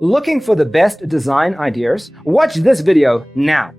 Looking for the best design ideas? Watch this video now.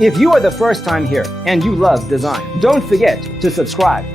If you are the first time here and you love design, don't forget to subscribe.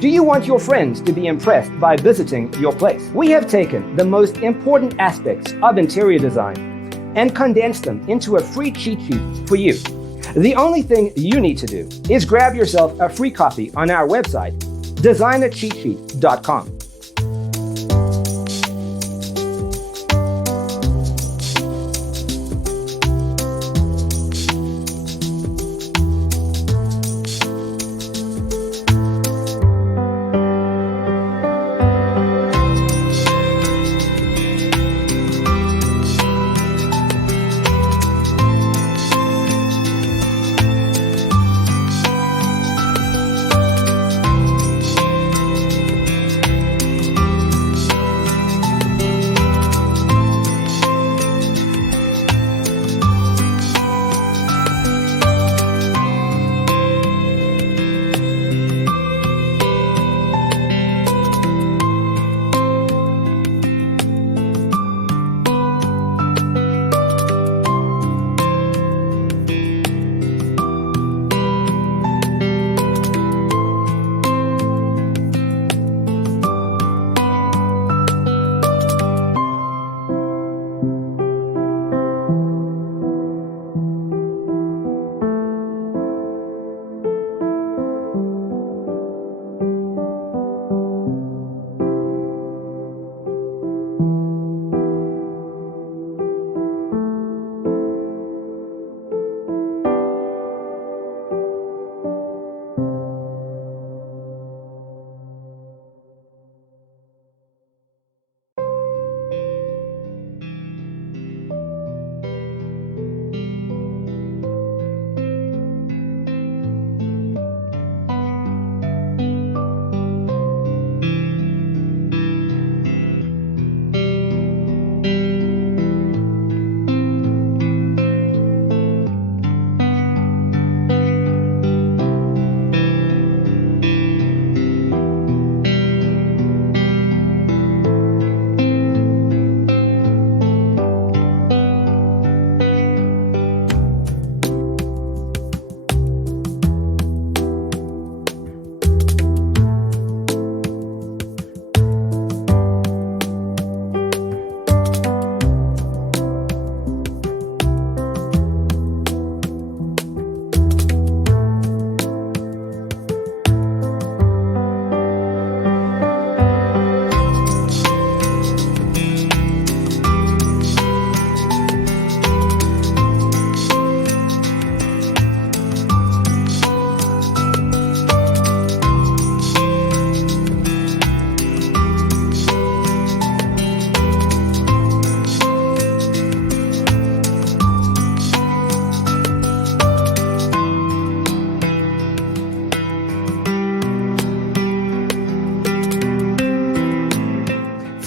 Do you want your friends to be impressed by visiting your place? We have taken the most important aspects of interior design and condensed them into a free cheat sheet for you. The only thing you need to do is grab yourself a free copy on our website, designercheatsheet.com.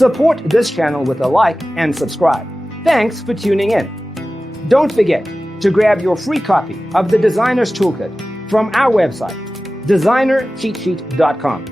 Support this channel with a like and subscribe. Thanks for tuning in. Don't forget to grab your free copy of the Designer's Toolkit from our website, designercheatsheet.com.